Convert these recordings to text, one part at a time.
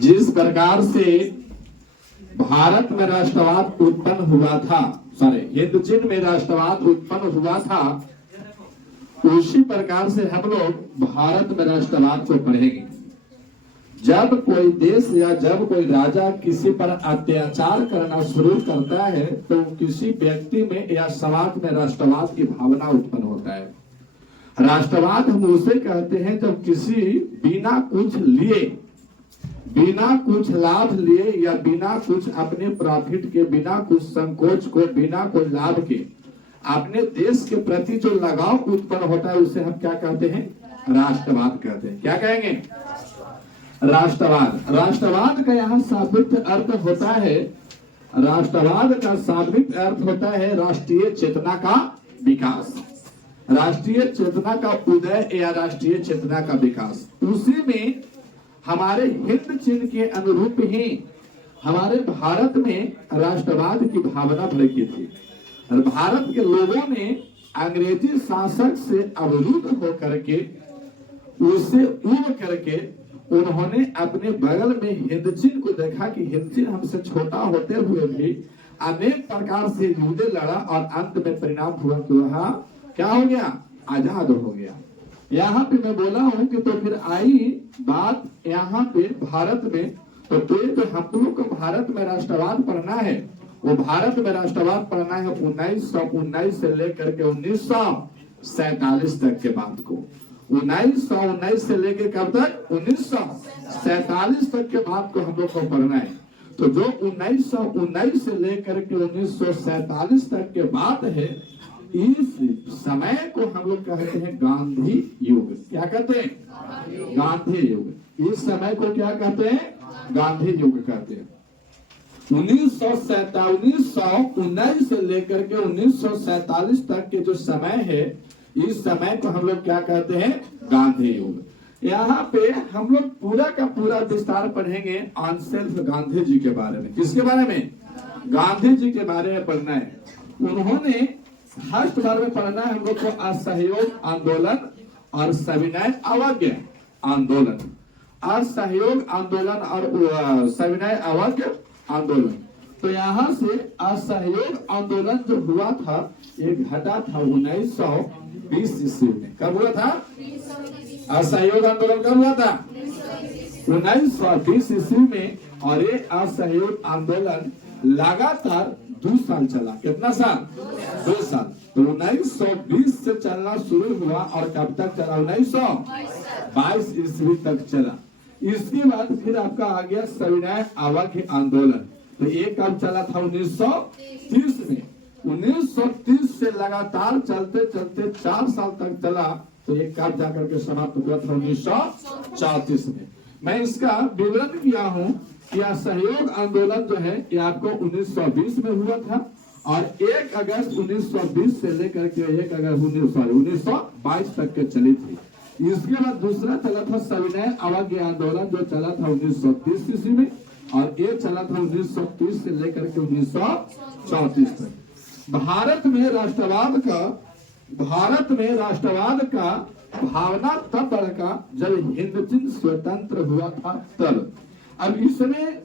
जिस प्रकार से भारत में राष्ट्रवाद उत्पन्न हुआ था, हिंद चीन में राष्ट्रवाद उत्पन्न हुआ था, उसी प्रकार से हम लोग भारत में राष्ट्रवाद को पढ़ेंगे। जब कोई देश या जब कोई राजा किसी पर अत्याचार करना शुरू करता है तो किसी व्यक्ति में या समाज में राष्ट्रवाद की भावना उत्पन्न होता है। राष्ट्रवाद हम उसे कहते हैं जब किसी बिना कुछ लिए, बिना कुछ लाभ लिए या बिना कुछ अपने प्रॉफिट के, बिना कुछ संकोच को, बिना कोई लाभ के अपने देश के प्रति जो लगाव उत्पन्न होता है उसे हम क्या कहते हैं? राष्ट्रवाद कहते हैं। क्या कहेंगे? राष्ट्रवाद। राष्ट्रवाद का यहाँ शाब्दिक अर्थ होता है, राष्ट्रवाद का शाब्दिक अर्थ होता है राष्ट्रीय चेतना का विकास, राष्ट्रीय चेतना का उदय या राष्ट्रीय चेतना का विकास। उसी में हमारे हिंद चीन के अनुरूप ही हमारे भारत में राष्ट्रवाद की भावना भड़की थी और भारत के लोगों ने अंग्रेजी शासक से अवरुद्ध होकर के, उससे उब करके उन्होंने अपने बगल में हिंद चीन को देखा कि हिंद चीन हमसे छोटा होते हुए भी अनेक प्रकार से युद्ध लड़ा और अंत में परिणाम हुआ कि वह क्या हो गया? आजाद हो गया। यहाँ पे मैं बोला हूँ कि तो फिर आई बात यहाँ पे भारत में, तो जो हम लोग को भारत में राष्ट्रवाद पढ़ना है, वो भारत में राष्ट्रवाद पढ़ना है 1919 से लेकर के 1947 तक के बाद को। 1919 से लेकर कब तक? 1947 तक के बाद को हम लोग को पढ़ना है। तो जो 1919 से लेकर के 1947 तक के बाद है, इस समय को हम लोग कहते हैं गांधी युग। क्या कहते हैं? गांधी युग। इस समय को क्या कहते हैं? गांधी युग कहते हैं। 1919 से लेकर के 1947 तक के जो समय है, इस समय को हम लोग क्या कहते हैं? गांधी युग। यहाँ पे हम लोग पूरा का पूरा विस्तार पढ़ेंगे ऑन सेल्फ गांधी जी के बारे में। किसके बारे में? गांधी जी के बारे में पढ़ना है। उन्होंने फर्स्ट बार में पढ़ना है हम लोग को असहयोग आंदोलन और सविनय अवज्ञा आंदोलन। असहयोग आंदोलन और सविनय अवज्ञा आंदोलन। तो यहाँ से असहयोग आंदोलन जो हुआ था, ये घटा था 1920 ईस्वी में। कब हुआ था असहयोग आंदोलन? कब हुआ था? 1920 ईस्वी में। और ये असहयोग आंदोलन लगातार 2 साल चला। कितना साल? 2 साल। तो 1920 से चलना शुरू हुआ और कब तक चला? 1922 ईस्वी तक चला। इसके बाद फिर आपका आ गया सविनय अवज्ञा आंदोलन। तो ये कब चला था? 1930 में। 1930 से लगातार चलते चलते 4 साल तक चला। तो ये कब जाकर के समाप्त हुआ था? 1934 में। मैं इसका विवरण किया हूँ कि असहयोग आंदोलन जो है ये आपको 1920 में हुआ था और 1 अगस्त 1920 से लेकर के 1 अगस्त 1922 तक के चली थी। इसके बाद दूसरा चला था सविनय अवज्ञा आंदोलन, जो चला था 1930 ईस्वी में और ये चला था 1930 से लेकर के 1934 तक। भारत में राष्ट्रवाद का भावना तब बढ़ा जब हिंद चीन स्वतंत्र हुआ था तब। अब इसमें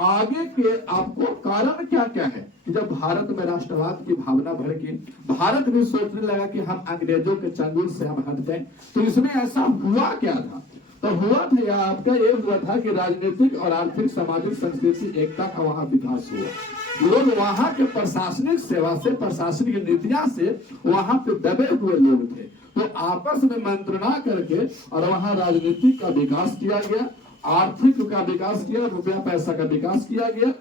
आगे के आपको कारण क्या क्या है कि जब भारत में राष्ट्रवाद की भावना भड़की, भारत भी सोचने लगा कि हम अंग्रेजों के चंगुल से हम हट गए। तो इसमें ऐसा हुआ क्या था? तो हुआ था या आपका ये हुआ था कि राजनीतिक और आर्थिक सामाजिक संस्कृति एकता का वहाँ विकास हुआ। लोग वहाँ के प्रशासनिक सेवा से, प्रशासनिक नीतियां से वहाँ पे दबे हुए लोग थे। तो आपस में मंत्रणा करके और वहाँ राजनीतिक का विकास किया गया, आर्थिक का विकास किया, रुपया पैसा का विकास किया गया।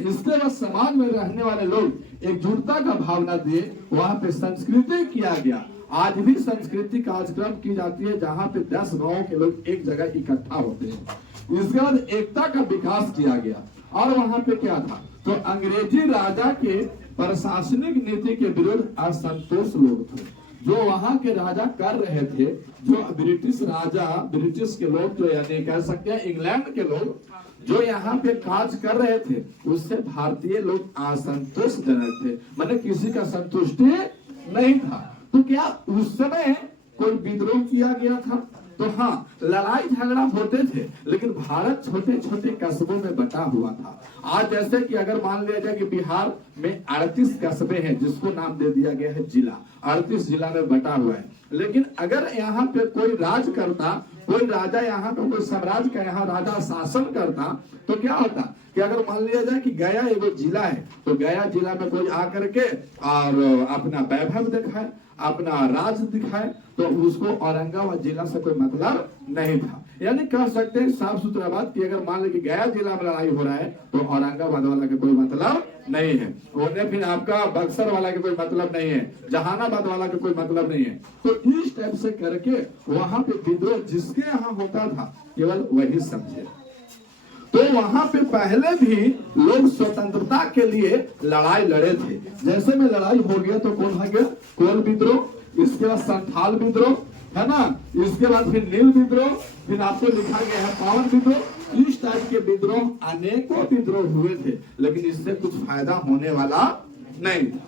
इसके बाद समाज में रहने वाले लोग एकजुटता का भावना दिए, वहाँ पे संस्कृति किया गया। आज भी संस्कृति कार्यक्रम की जाती है जहाँ पे 10 गांव के लोग एक जगह इकट्ठा होते हैं। इसके बाद एकता का विकास किया गया। और वहाँ पे क्या था? तो अंग्रेजी राजा के प्रशासनिक नीति के विरुद्ध असंतोष लोग थे, जो वहाँ के राजा कर रहे थे। जो ब्रिटिश राजा, ब्रिटिश के लोग, जो यानी कह सकते हैं इंग्लैंड के लोग, जो यहाँ पे काज कर रहे थे, उससे भारतीय लोग असंतोषजनक थे, माने किसी का संतुष्टि नहीं था। तो क्या उस समय कोई विद्रोह किया गया था? तो हाँ, लड़ाई झगड़ा होते थे, लेकिन भारत छोटे छोटे कस्बों में बटा हुआ था। आज जैसे कि अगर मान लिया जाए कि बिहार में 38 कस्बे हैं, जिसको नाम दे दिया गया है जिला, 38 जिला में बटा हुआ है। लेकिन अगर यहाँ पे कोई राज करता, कोई राजा यहाँ पे कोई साम्राज्य का यहाँ राजा शासन करता, तो क्या होता कि अगर मान लिया जाए कि गया एगो जिला है, तो गया जिला में कोई आकर के और अपना वैभव दिखाए, अपना राज दिखाए, तो उसको औरंगाबाद जिला से कोई मतलब नहीं था। यानी कह सकते हैं साफ सुथरा बात कि अगर मान ली कि गया जिला में लड़ाई हो रहा है, तो औरंगाबाद वाला का कोई मतलब नहीं है, और फिर आपका बक्सर वाला का कोई मतलब नहीं है, जहानाबाद वाला का कोई मतलब नहीं है। तो इस टाइप से करके वहां पे विद्रोह जिसके यहाँ होता था केवल वही समझे। तो वहां पे पहले भी लोग स्वतंत्रता के लिए लड़ाई लड़े थे। जैसे में लड़ाई हो गया तो कौन हो गया, कोल विद्रोह, इसके बाद संथाल विद्रोह, है ना, इसके बाद फिर नील विद्रोह, फिर आपको लिखा गया है पावन विद्रोह। इस टाइप के विद्रोह अनेकों विद्रोह हुए थे, लेकिन इससे कुछ फायदा होने वाला नहीं था।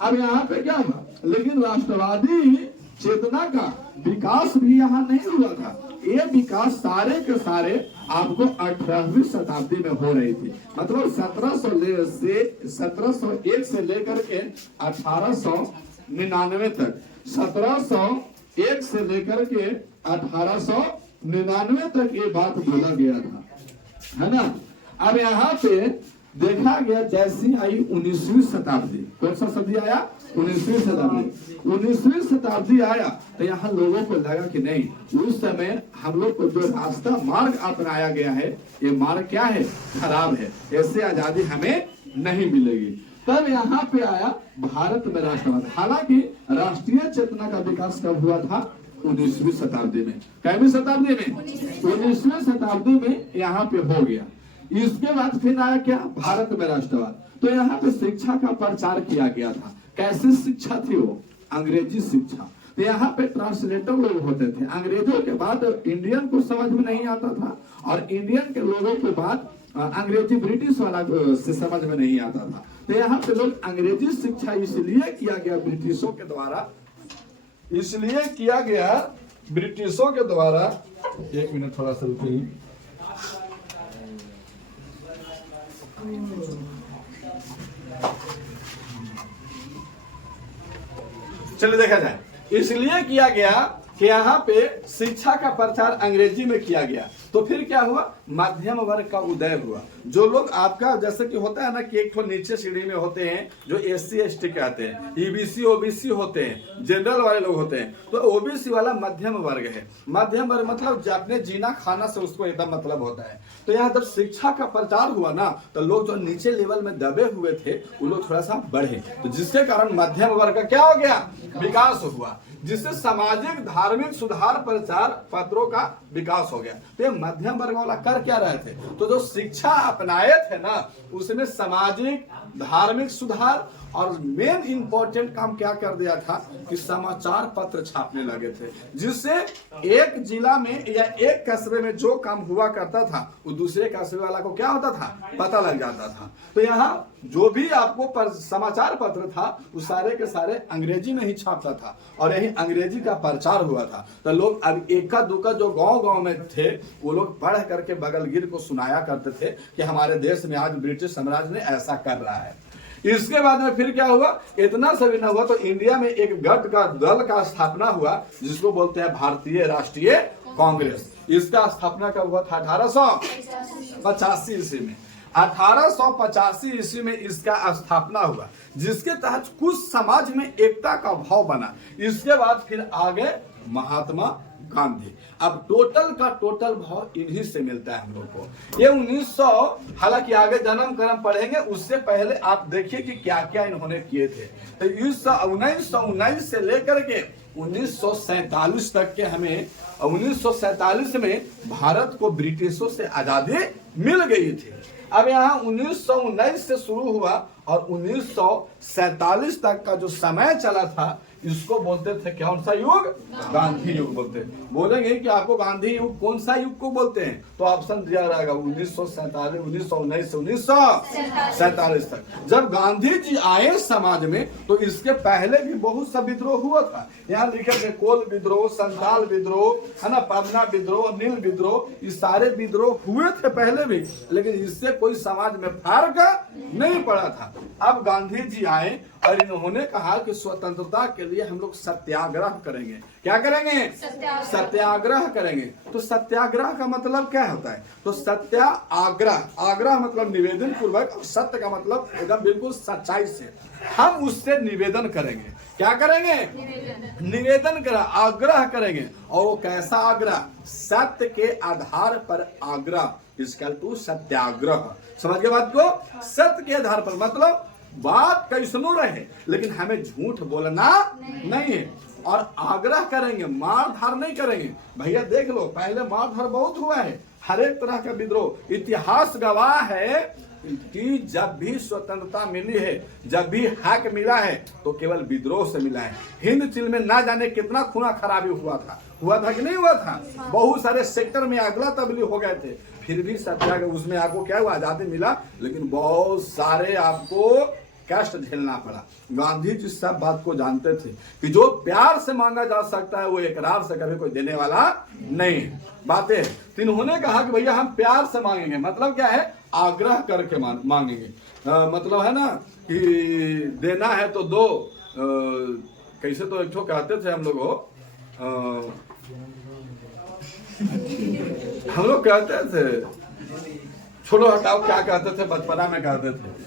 अब यहाँ पे क्या हुआ, लेकिन राष्ट्रवादी चेतना का विकास भी यहाँ नहीं हुआ था। ये विकास सारे के सारे आपको 18वीं शताब्दी में हो रही थी। मतलब 1701 से लेकर के 1899 तक, 1701 से लेकर के 1899 तक ये बात बोला गया था, है ना। अब यहाँ पे देखा गया जैसी आई 19वीं शताब्दी, कौन सा शताब्दी आया, 19वीं शताब्दी। 19वीं शताब्दी आया तो यहाँ लोगों को लगा कि नहीं, उस समय हम लोग को जो रास्ता मार्ग अपनाया गया है, ये मार्ग क्या है, खराब है, ऐसे आजादी हमें नहीं मिलेगी। तब यहाँ पे आया भारत में राष्ट्रवाद। हालांकि राष्ट्रीय चेतना का विकास कब हुआ था, 19वीं शताब्दी में। कैवीं शताब्दी में, 19वीं शताब्दी में यहाँ पे हो गया। इसके बाद फिर आया क्या, भारत में राष्ट्रवाद। तो यहाँ पे शिक्षा का प्रचार किया गया था। कैसी शिक्षा थी वो, अंग्रेजी शिक्षा। तो यहाँ पे ट्रांसलेटर लोग होते थे। अंग्रेजों के बाद इंडियन को समझ में नहीं आता था, और इंडियन के लोगों के बाद अंग्रेजी ब्रिटिश वाला से समझ में नहीं आता था। तो यहाँ पे लोग अंग्रेजी शिक्षा इसलिए किया गया ब्रिटिशों के द्वारा, इसलिए किया गया ब्रिटिशों के द्वारा। एक मिनट थोड़ा सा रुकिए। चलिए देखा जाए, इसलिए किया गया कि यहाँ पे शिक्षा का प्रचार अंग्रेजी में किया गया। तो फिर क्या हुआ, मध्यम वर्ग का उदय हुआ। जो लोग आपका जैसे कि होता है ना कि एक तो नीचे श्रेणी में होते हैं जो SC ST कहते हैं, EBC OBC होते हैं, जनरल वाले लोग होते हैं। तो OBC वाला मध्यम वर्ग है। मध्यम वर्ग मतलब जो अपने जीना खाना से उसको एकदम मतलब होता है। तो यहाँ जब शिक्षा का प्रचार हुआ ना, तो लोग जो नीचे लेवल में दबे हुए थे वो लोग थोड़ा सा बढ़े, तो जिसके कारण मध्यम वर्ग का क्या हो गया, विकास हुआ, जिससे सामाजिक धार्मिक सुधार प्रचार पत्रों का विकास हो गया। तो ये मध्यम वर्ग वाला कर क्या रहे थे, तो जो शिक्षा अपनाए थे ना, उसमें सामाजिक धार्मिक सुधार और मेन इंपॉर्टेंट काम क्या कर दिया था कि समाचार पत्र छापने लगे थे, जिससे एक जिला में या एक कस्बे में जो काम हुआ करता था वो दूसरे कस्बे वाला को क्या होता था, पता लग जाता था। तो यहाँ जो भी आपको समाचार पत्र था वो सारे के सारे अंग्रेजी में ही छापता था, और यही अंग्रेजी का प्रचार हुआ था। तो लोग अब एका दुका जो गांव-गांव में थे वो लोग पढ़ करके बगलगिर को सुनाया करते थे कि हमारे देश में आज ब्रिटिश साम्राज्य ने ऐसा कर रहा है। इसके बाद में फिर क्या हुआ, इतना सभी न हुआ तो इंडिया में एक गठ का दल का स्थापना हुआ, जिसको बोलते हैं भारतीय राष्ट्रीय कांग्रेस। इसका स्थापना कब हुआ था, 1885 ईस्वी में। 1885 ईस्वी में इसका स्थापना हुआ, जिसके तहत कुछ समाज में एकता का भाव बना। इसके बाद फिर आगे महात्मा गांधी। अब टोटल का टोटल भाव इन्हीं से मिलता है हम लोग को। ये 1900, हालांकि आगे जन्म कर्म पढ़ेंगे, उससे पहले आप देखिए कि क्या क्या इन्होंने किए थे। तो 1919 से लेकर के 1947 तक के, हमें 1947 में भारत को ब्रिटिशों से आजादी मिल गई थी। अब यहाँ 1919 से शुरू हुआ और 1947 तक का जो समय चला था, इसको बोलते थे कौन सा युग? गांधी युग बोलते हैं। बोलेंगे कि आपको गांधी युग कौन सा युग को बोलते हैं, तो ऑप्शन दिया रहेगा 1947, 1919 से 1947 तक। जब गांधी जी आए समाज में तो इसके पहले भी बहुत सा विद्रोह हुआ था। यहाँ लिखे थे कोल विद्रोह, संताल विद्रोह, है ना, पवना विद्रोह, नील विद्रोह, ये सारे विद्रोह हुए थे पहले भी, लेकिन इससे कोई समाज में फर्क नहीं पड़ा था। अब गांधी जी आए और इन्होंने कहा कि स्वतंत्रता के लिए हम लोग सत्याग्रह करेंगे। क्या करेंगे? सत्याग्रह करेंगे। तो सत्याग्रह का मतलब क्या होता है? तो सत्याग्रह, आग्रह मतलब निवेदन पूर्वक, और सत्य का मतलब एकदम बिल्कुल सच्चाई से हम उससे निवेदन करेंगे। क्या करेंगे? निवेदन कर, आग्रह करेंगे। और वो कैसा आग्रह? सत्य के आधार पर आग्रह, इसका टू सत्याग्रह। समझ गए बात को? सत्य के आधार पर मतलब बात कैसनो रहे लेकिन हमें झूठ बोलना नहीं है। और आग्रह करेंगे, मार धार नहीं करेंगे। भैया देख लो, पहले मार धार बहुत हुआ है, हर एक तरह का विद्रोह। इतिहास गवाह है कि जब भी स्वतंत्रता मिली है, जब भी हक मिला है, तो केवल विद्रोह से मिला है। हिंद चिल में ना जाने कितना खूना खराबी हुआ था कि नहीं हुआ था? बहुत सारे सेक्टर में अगला तबली हो गए थे, फिर भी सत्याग्रह, उसमें आपको क्या हुआ? आजादी मिला, लेकिन बहुत सारे आपको कष्ट झेलना पड़ा। गांधी जी सब बात को जानते थे कि जो प्यार से मांगा जा सकता है वो इकरार से कभी कोई देने वाला नहीं। बातें तो इन्होंने कहा कि भैया हम प्यार से मांगेंगे। मतलब क्या है? आग्रह करके मांगेंगे। मतलब है ना कि देना है तो दो। कैसे तो एक ठो कहते थे हम लोग हो, हम लोग कहते थे, छोड़ो हटाओ, क्या कहते थे, बचपना में कहते थे,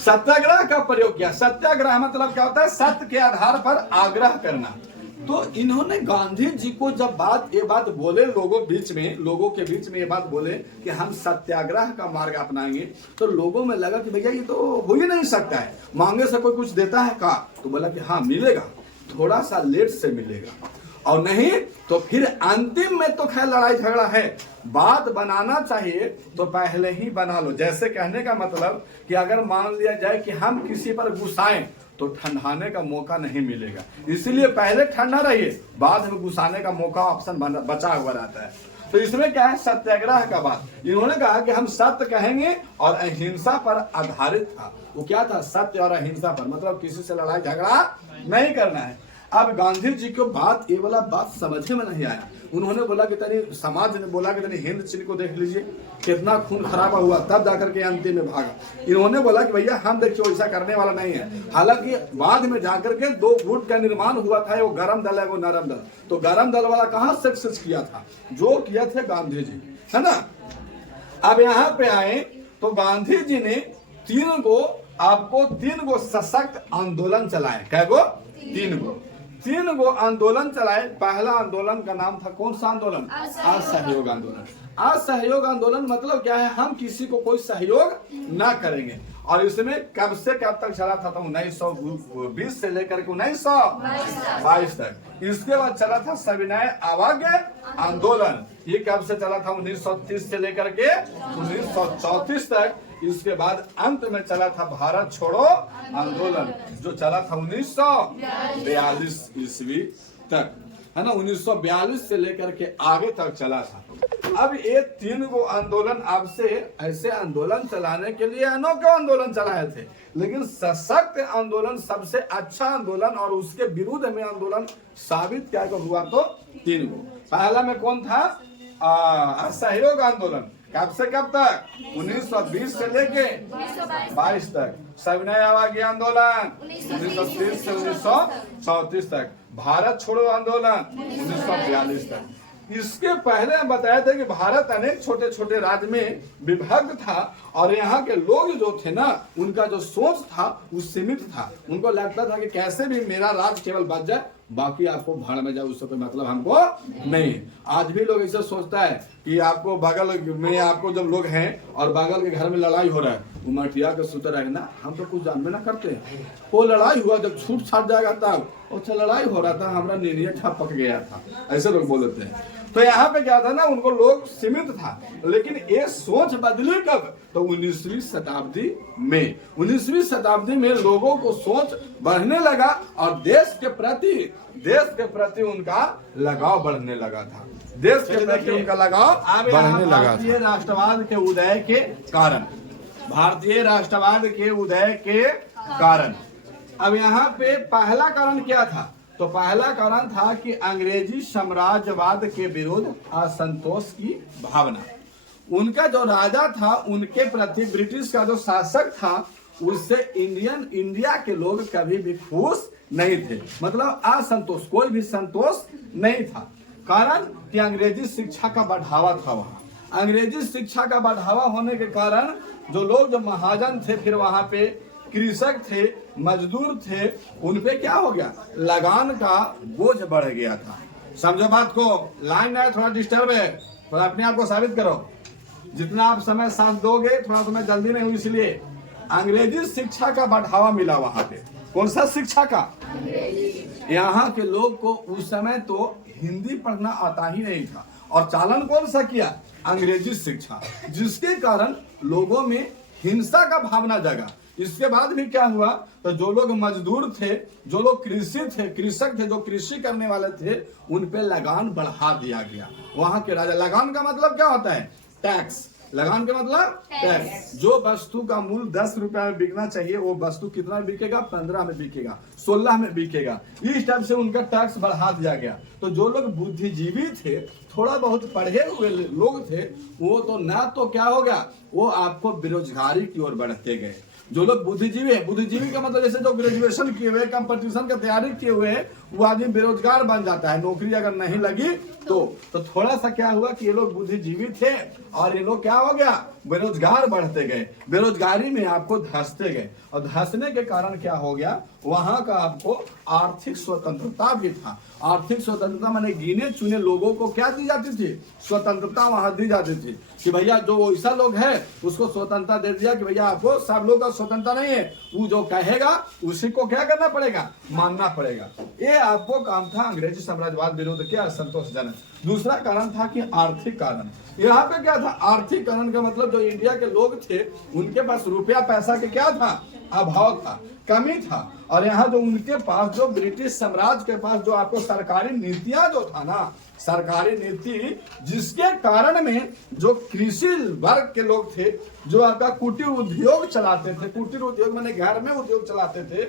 सत्याग्रह का प्रयोग किया। सत्याग्रह मतलब क्या होता है? सत्य के आधार पर आग्रह करना। तो इन्होंने गांधी जी को जब ये बात बोले, लोगों के बीच में ये बात बोले कि हम सत्याग्रह का मार्ग अपनाएंगे, तो लोगों में लगा कि भैया ये तो हो ही नहीं सकता है, मांगे से कोई कुछ देता है का? तो बोला कि हाँ मिलेगा, थोड़ा सा लेट से मिलेगा, और नहीं तो फिर अंतिम में तो खैर लड़ाई झगड़ा है। बात बनाना चाहिए तो पहले ही बना लो। जैसे कहने का मतलब कि अगर मान लिया जाए कि हम किसी पर गुस्साएं तो ठंडाने का मौका नहीं मिलेगा, इसीलिए पहले ठंडा रहिए, बाद में गुस्साने का मौका ऑप्शन बचा हुआ रहता है। तो इसमें क्या है? सत्याग्रह का बात। इन्होंने कहा कि हम सत्य कहेंगे और अहिंसा पर आधारित था। वो क्या था? सत्य और अहिंसा पर, मतलब किसी से लड़ाई झगड़ा नहीं करना है। अब गांधी जी को ये वाला बात समझ में नहीं आया। उन्होंने बोला कि तनी समाज ने बोला कि तनी हिंद चिल को देख लीजिए, कितना खून खराबा हुआ, तब जाकर के अंतिम में भागा। इन्होंने बोला कि भैया हम देखिए ऐसा करने वाला नहीं है। हालांकि बाद में जाकर के दो गुट का निर्माण हुआ था, वो गरम दल है, वो नरम दल। तो गरम दल वाला कहाँ सक्सेस किया था? जो किया थे गांधी जी, है ना। अब यहाँ पे आए तो गांधी जी ने तीन गो सशक्त आंदोलन चलाए। क्या गो? तीन गो आंदोलन चलाए। पहला आंदोलन का नाम था, कौन सा आंदोलन? असहयोग आंदोलन। असहयोग आंदोलन मतलब क्या है? हम किसी को कोई सहयोग ना करेंगे। और इसमें कब से कब तक चला था? तो 1920 से लेकर के 1922 तक। इसके बाद चला था सविनय अवज्ञा आंदोलन। ये कब से चला था? 1930 से लेकर के 1934 तक। इसके बाद अंत में चला था भारत छोड़ो आंदोलन, जो चला था 1942 ईस्वी तक, है ना। 1942 से लेकर के आगे तक चला था। अब ये तीन गो आंदोलन, आपसे ऐसे आंदोलन चलाने के लिए अनोखे आंदोलन चलाए थे, लेकिन सशक्त आंदोलन सबसे अच्छा आंदोलन और उसके विरुद्ध में आंदोलन साबित क्या हुआ? तो तीन गो। पहला में कौन था? असहयोग आंदोलन। कब से कब तक? 1920 से लेके 22 तक। सविनय अवज्ञा आंदोलन 1930 से 1934 तक। भारत छोड़ो आंदोलन 1942 तक। इसके पहले हम बताया था कि भारत अनेक छोटे छोटे राज्य में विभक्त था, और यहाँ के लोग जो थे ना, उनका जो सोच था वो सीमित था। उनको लगता था कि कैसे भी मेरा राज्य केवल बच जाए, बाकी आपको भाड़ में जाए, उससे कोई मतलब हमको नहीं। आज भी लोग ऐसा सोचता है कि आपको बगल में आपको जब लोग हैं और बगल के घर में लड़ाई हो रहा है, वो मटिया के सुतर है ना, हम तो कुछ जानबे ना करते हैं। वो लड़ाई हुआ जब छूट छाट जाएगा तब, अच्छा लड़ाई हो रहा था, हमारा नीनिया छाप पक गया था, ऐसे लोग बोलते हैं। तो यहाँ पे क्या था ना, उनको लोग सीमित था, लेकिन ये सोच बदली कब, तो 19वीं शताब्दी में। 19वीं शताब्दी में लोगों को सोच बढ़ने लगा और देश के प्रति उनका लगाव बढ़ने लगा था। देश के प्रति उनका लगाव बढ़ने लगा। भारतीय राष्ट्रवाद के उदय के कारण, भारतीय राष्ट्रवाद के उदय के कारण, अब यहाँ पे पहला कारण क्या था, तो पहला कारण था कि अंग्रेजी साम्राज्यवाद के विरुद्ध असंतोष की भावना। उनका जो राजा था उनके प्रति ब्रिटिश का जो शासक था उससे इंडिया के लोग कभी भी खुश नहीं थे, मतलब असंतोष, कोई भी संतोष नहीं था। कारण कि अंग्रेजी शिक्षा का बढ़ावा था वहां। अंग्रेजी शिक्षा का बढ़ावा होने के कारण जो लोग, जो महाजन थे, फिर वहां पे कृषक थे, मजदूर थे, उनपे क्या हो गया, लगान का बोझ बढ़ गया था। समझो बात को, लाइन है थोड़ा डिस्टर्ब है, थोड़ा अपने आप को साबित करो। जितना आप समय साथ दोगे, थोड़ा समय जल्दी नहीं हुई, इसलिए अंग्रेजी शिक्षा का बढ़ावा मिला वहां पे। कौन सा शिक्षा का? यहाँ के लोग को उस समय तो हिंदी पढ़ना आता ही नहीं था, और चालन कौन सा किया? अंग्रेजी शिक्षा, जिसके कारण लोगों में हिंसा का भावना जगा। इसके बाद भी क्या हुआ, तो जो लोग मजदूर थे, जो लोग कृषक थे, जो कृषि करने वाले थे, उन पे लगान बढ़ा दिया गया। वहां के राजा, लगान का मतलब क्या होता है? टैक्स। लगान का मतलब टैक्स। जो वस्तु का मूल्य 10 रुपया में बिकना चाहिए, वो वस्तु कितना में बिकेगा? 15 में बिकेगा, 16 में बिकेगा। इस टाइप से उनका टैक्स बढ़ा दिया गया। तो जो लोग बुद्धिजीवी थे, थोड़ा बहुत पढ़े हुए लोग थे, वो तो ना तो क्या हो गया, वो आपको बेरोजगारी की ओर बढ़ते गए। जो लोग बुद्धिजीवी है, बुद्धिजीवी का मतलब जैसे जो ग्रेजुएशन किए हुए, कंपटीशन का तैयारी किए हुए हैं, वो आदमी बेरोजगार बन जाता है, नौकरी अगर नहीं लगी तो थोड़ा सा क्या हुआ कि ये लोग बुद्धिजीवी थे और ये लोग क्या हो गया, बेरोजगार बढ़ते गए, बेरोजगारी में आपको धंसते गए, और धंसने के कारण क्या हो गया, वहां का आपको आर्थिक स्वतंत्रता भी था। आर्थिक स्वतंत्रता माने गिने चुने लोगों को क्या दी जाती थी? स्वतंत्रता वहां दी जाती थी कि भैया जो ऐसा लोग है उसको स्वतंत्रता दे दिया कि भैया आपको सब लोग का स्वतंत्रता नहीं है, वो जो कहेगा उसी को क्या करना पड़ेगा, मानना पड़ेगा। ये आपको काम था अंग्रेजी साम्राज्यवाद विरुद्ध के असंतोषजनक। दूसरा कारण था कि आर्थिक कारण। यहाँ पे क्या था? आर्थिक कारण का मतलब जो इंडिया के लोग थे उनके पास रुपया पैसा के क्या था? अभाव था, कमी था। और यहाँ जो उनके पास, जो ब्रिटिश साम्राज्य के पास जो आपको सरकारी नीतियां जो था ना, सरकारी नीति, जिसके कारण में जो कृषि वर्ग के लोग थे, जो आपका कुटीर उद्योग चलाते थे, कुटीर उद्योग माने घर में उद्योग चलाते थे,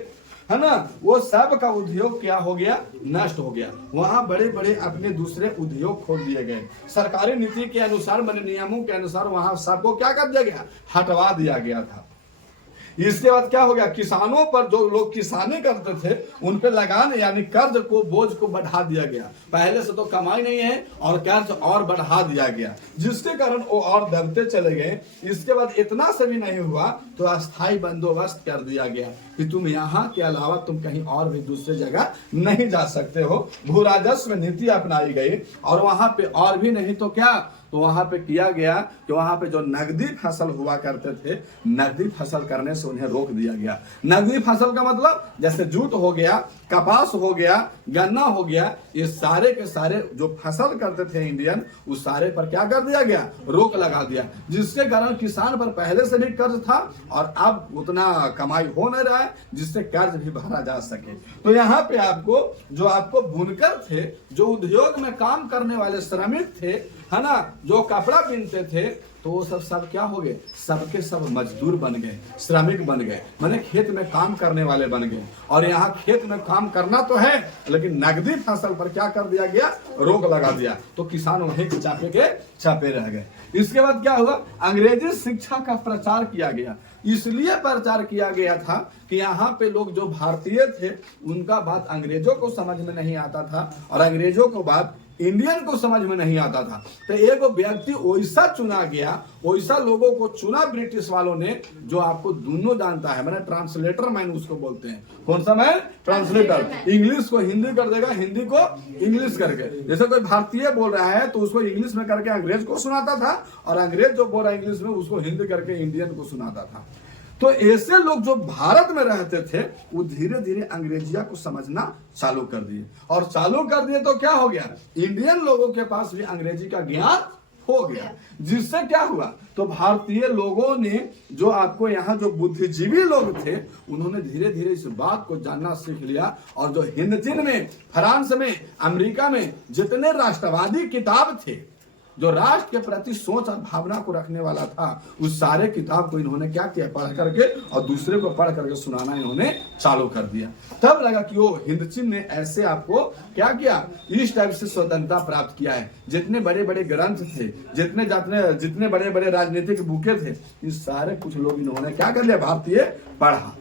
है ना, वो सब का उद्योग क्या हो गया? नष्ट हो गया। वहां बड़े बड़े अपने दूसरे उद्योग खोल दिए गए। सरकारी नीति के अनुसार, माने नियमों के अनुसार वहां सबको क्या कर दिया गया? हटवा दिया गया था। इसके बाद क्या हो गया? किसानों पर, जो लोग किसानी करते थे, उन पे लगान यानी कर्ज को, बोझ को बढ़ा दिया गया। पहले से तो कमाई नहीं है और कर्ज और बढ़ा दिया गया, जिसके कारण वो और दबते चले गए। इसके बाद इतना से भी नहीं हुआ तो अस्थायी बंदोबस्त कर दिया गया कि तुम यहाँ के अलावा तुम कहीं और भी दूसरी जगह नहीं जा सकते हो। भू राजस्व नीति अपनाई गई, और वहां पे और भी नहीं तो क्या, तो वहां पे किया गया कि वहां पे जो नगदी फसल हुआ करते थे, नगदी फसल करने से उन्हें रोक दिया गया। नगदी फसल का मतलब जैसे जूट हो गया, कपास हो गया, गन्ना हो गया, ये सारे के सारे जो फसल करते थे इंडियन, उस सारे पर क्या कर दिया गया? रोक लगा दिया, जिसके कारण किसान पर पहले से भी कर्ज था और अब उतना कमाई हो नहीं रहा है जिससे कर्ज भी भरा जा सके। तो यहाँ पे जो आपको बुनकर थे, जो उद्योग में काम करने वाले श्रमिक थे, है ना, जो कपड़ा पहनते थे, तो वो सब क्या हो गए? सबके सब मजदूर बन गए, श्रमिक बन गए, माने खेत में काम करने वाले बन गए। और यहाँ खेत में काम करना तो है, लेकिन नगदी फसल पर क्या कर दिया गया? रोक लगा दिया। तो किसान वहीं चापे के चापे रह गए। इसके बाद क्या हुआ? अंग्रेजी शिक्षा का प्रचार किया गया। इसलिए प्रचार किया गया था कि यहाँ पे लोग जो भारतीय थे, उनका बात अंग्रेजों को समझ में नहीं आता था, और अंग्रेजों को बात इंडियन को समझ में नहीं आता था। तो एक व्यक्ति वैसा चुना गया, वैसा लोगों को चुना ब्रिटिश वालों ने, जो आपको दोनों जानता है, मैंने ट्रांसलेटर मैन उसको बोलते हैं। कौन सा मैन? ट्रांसलेटर। इंग्लिश को हिंदी कर देगा, हिंदी को इंग्लिश करके। जैसे कोई भारतीय बोल रहा है तो उसको इंग्लिश में करके अंग्रेज को सुनाता था, और अंग्रेज जो बोल रहा है इंग्लिश में, उसको हिंदी करके इंडियन को सुनाता था। तो ऐसे लोग जो भारत में रहते थे वो धीरे धीरे अंग्रेजिया को समझना चालू कर दिए, और चालू कर दिए तो क्या हो गया, इंडियन लोगों के पास भी अंग्रेजी का ज्ञान हो गया। जिससे क्या हुआ, तो भारतीय लोगों ने जो आपको यहाँ जो बुद्धिजीवी लोग थे उन्होंने धीरे धीरे इस बात को जानना सीख लिया, और जो हिंद चीन में, फ्रांस में, अमेरिका में जितने राष्ट्रवादी किताब थे, जो राष्ट्र के प्रति सोच और भावना को रखने वाला था, उस सारे किताब को इन्होंने क्या किया, पढ़ करके और दूसरे को पढ़ करके सुनाना इन्होंने चालू कर दिया। तब लगा कि वो हिंद चीन ने ऐसे आपको क्या किया, इस टाइप से स्वतंत्रता प्राप्त किया है। जितने बड़े बड़े ग्रंथ थे, जितने बड़े बड़े राजनीतिक बुके थे, इस सारे कुछ लोग इन्होंने क्या कर लिया, भारतीय पढ़ा।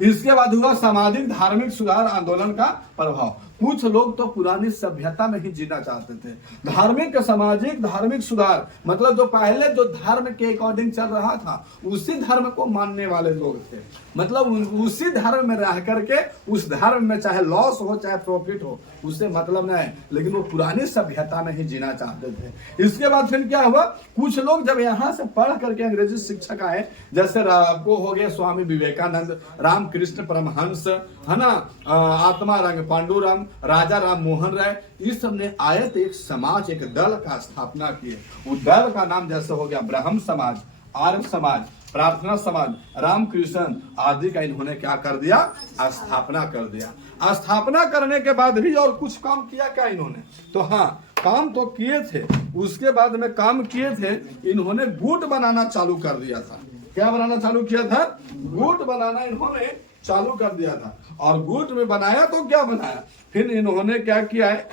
इसके बाद हुआ सामाजिक धार्मिक सुधार आंदोलन का प्रभाव। कुछ लोग तो पुरानी सभ्यता में ही जीना चाहते थे। धार्मिक सामाजिक धार्मिक सुधार मतलब जो पहले जो धर्म के अकॉर्डिंग चल रहा था उसी धर्म को मानने वाले लोग थे, मतलब उसी धर्म में रह करके उस धर्म में चाहे लॉस हो चाहे प्रॉफिट हो उससे मतलब नहीं, लेकिन वो पुरानी सभ्यता में ही जीना चाहते थे। इसके बाद फिर क्या हुआ, कुछ लोग जब यहाँ से पढ़ करके अंग्रेजी शिक्षक आए, जैसे आपको हो गए स्वामी विवेकानंद, रामकृष्ण परमहंस, है ना, आत्मा रंग पांडुरंग, राजा राम मोहन राय, इस सब ने आए तो एक समाज, एक दल का स्थापना किए। उस दल का नाम जैसे हो गया ब्रह्म समाज, आर्य समाज, प्रार्थना समाज, रामकृष्ण आदि का इन्होंने क्या कर दिया, स्थापना कर दिया। स्थापना करने के बाद भी और कुछ काम किया क्या इन्होंने, तो हाँ काम तो किए थे। उसके बाद में काम किए थे, इन्होंने गुट बनाना चालू कर दिया था। क्या बनाना चालू किया था, गुट बनाना इन्होंने चालू कर दिया था। और गुट में बनाया तो क्या बनाया, फिर इन्होंने क्या किया है,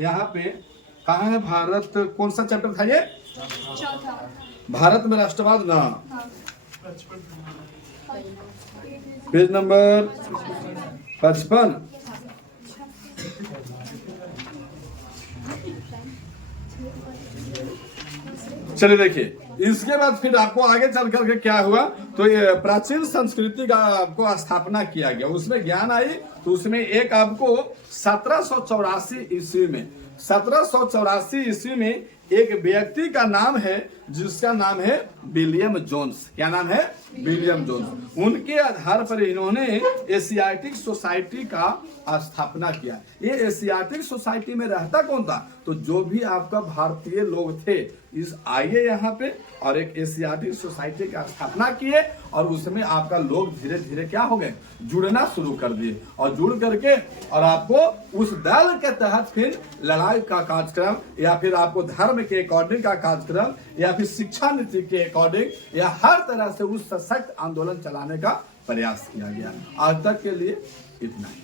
यहाँ पे कहाँ है भारत, कौन सा चैप्टर था ये, भारत में राष्ट्रवाद ना, पेज नंबर 55। चलिए देखिए, इसके बाद फिर आपको आगे चल करके क्या हुआ, तो ये प्राचीन संस्कृति का आपको स्थापना किया गया, उसमें ज्ञान आई। तो उसमें एक आपको 1784 ईस्वी में, 1784 ईस्वी में एक व्यक्ति का नाम है जिसका नाम है विलियम जोन्स। क्या नाम है, विलियम जोन्स। उनके आधार पर इन्होंने एशियाटिक सोसाइटी का स्थापना किया। ये एशियाटिक सोसाइटी में रहता कौन था, तो जो भी आपका भारतीय लोग थे इस आइए यहाँ पे और एक एशियाटिक सोसाइटी का स्थापना किए, और उसमें आपका लोग धीरे धीरे क्या हो गए, जुड़ना शुरू कर दिए। और जुड़ करके और आपको उस दल के तहत फिर लड़ाई का कार्यक्रम, या फिर आपको धर्म के अकॉर्डिंग का कार्यक्रम, या फिर शिक्षा नीति के अकॉर्डिंग, या हर तरह से उस सशक्त आंदोलन चलाने का प्रयास किया गया। आज तक के लिए इतना ही।